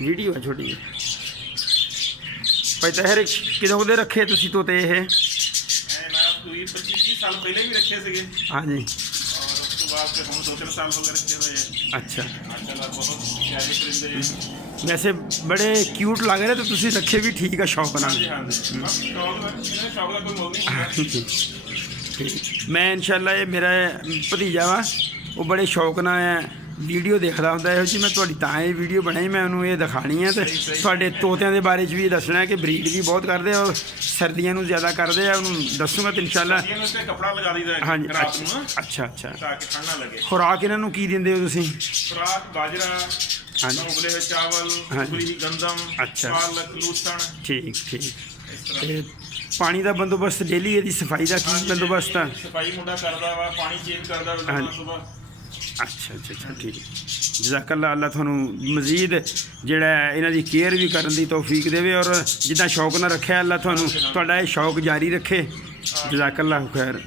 Video ਹੈ ਛੋਟੀ ਜਿਹੀ। ਭਾਈ ਤਾਹਿਰ ਕਿਦੋਂ ਦੇ ਰੱਖੇ ਤੁਸੀਂ ਤੋਤੇ ਇਹ? ਮੈਂ ਨਾ ਕੋਈ 25-30 ਸਾਲ ਪਹਿਲੇ ਵੀ ਰੱਖੇ ਸੀਗੇ ਹਾਂਜੀ। ਔਰ ਉਸ ਤੋਂ ਬਾਅਦ ਫਿਰ ਹੁਣ 2-3 ਸਾਲ ਹੋ ਗਏ ਰੱਖੇ ਹੋਏ ਆ। ਅੱਛਾ, ਮਾਸ਼ਾਅੱਲਾ ਬਹੁਤ ਪਿਆਰੇ ਪਰਿੰਦੇ। ਵੈਸੇ ਬੜੇ ਕਿਊਟ ਲੱਗ ਰਹੇ ਤੇ ਤੁਸੀਂ ਰੱਖੇ ਵੀ ਠੀਕ ਆ ਸ਼ੌਕ ਨਾਲ। ਹਾਂਜੀ ਹਾਂਜੀ, ਬਸ ਸ਼ੌਕ ਦਾ ਕੋਈ ਮੁੱਲ ਨਹੀਂ ਹੁੰਦਾ। ਮੈਂ ਇਨਸ਼ਾਅੱਲਾ ਇਹ ਮੇਰਾ ਭਤੀਜਾ ਵਾ, ਉਹ ਬੜੇ ਸ਼ੌਕ ਨਾਲ ਵੀਡੀਓ ਦੇਖਦਾ ਹੁੰਦਾ ਇਹੋ ਜਿਹੀ। ਮੈਂ ਤੁਹਾਡੀ ਤਾਂ ਇਹ ਵੀਡੀਓ ਬਣਾਈ, ਮੈਂ ਉਹਨੂੰ ਇਹ ਦਿਖਾਣੀ ਹੈ ਤੇ ਤੁਹਾਡੇ ਤੋਤਿਆਂ ਦੇ ਬਾਰੇ 'ਚ ਵੀ ਦੱਸਣਾ ਕਿ ਬਰੀਡ ਵੀ ਬਹੁਤ ਕਰਦੇ ਆ ਔਰ ਸਰਦੀਆਂ ਨੂੰ ਜ਼ਿਆਦਾ ਕਰਦੇ ਆ, ਉਹਨੂੰ ਦੱਸੂਗਾ ਤੇ ਇਨਸ਼ਾਅੱਲਾ। ਇਹਨੂੰ ਤੇ ਕੱਪੜਾ ਲਗਾ ਦਈਦਾ ਹਾਂਜੀ। ਰਾਤ ਨੂੰ ਅੱਛਾ ਅੱਛਾ। ਤਾਂ ਕਿ ਠੰਡ ਨਾ ਲੱਗੇ। ਖੁਰਾਕ ਇਹਨਾਂ ਨੂੰ ਕੀ ਦਿੰਦੇ ਹੋ ਤੁਸੀਂ? ਖੁਰਾਕ ਬਾਜਰਾ, ਹਾਂਜੀ। ਉਬਲੇ ਹੋਏ ਚਾਵਲ, ਹਾਂਜੀ। ਉਬਲੀ ਗੰਦਮ, ਅੱਛਾ। ਪਾਲਕ, ਲੂਸਣ। ਠੀਕ ਠੀਕ। ਇਸ ਤਰ੍ਹਾਂ ਤੇ ਪਾਣੀ ਦਾ ਬੰਦੋਬਸਤ ਡੇਲੀ, ਇਹਦੀ ਸਫਾਈ ਦਾ ਕੀ ਬੰਦੋਬਸਤ ਆ? ਸਫਾਈ ਮੁੰਡਾ ਕਰਦਾ ਵਾ, ਪਾਣੀ ਚੇਂਜ ਕਰਦਾ ਰੋਜ਼ਾਨਾ ਸੁਬਹ। ਅੱਛਾ ਅੱਛਾ ਅੱਛਾ, ਠੀਕ। ਜਜ਼ਾਕੱਲਾ, ਅੱਲਾ ਤੁਹਾਨੂੰ ਮਜ਼ੀਦ ਜਿਹੜਾ ਇਹਨਾਂ ਦੀ ਕੇਅਰ ਵੀ ਕਰਨ ਦੀ ਤੌਫੀਕ ਦੇਵੇ ਔਰ ਜਿੱਦਾਂ ਸ਼ੌਕ ਨਾਲ ਰੱਖਿਆ, ਅੱਲਾ ਤੁਹਾਨੂੰ ਤੁਹਾਡਾ ਇਹ ਸ਼ੌਕ ਜਾਰੀ ਰੱਖੇ। ਜਜ਼ਾਕੱਲਾ ਖੈਰ।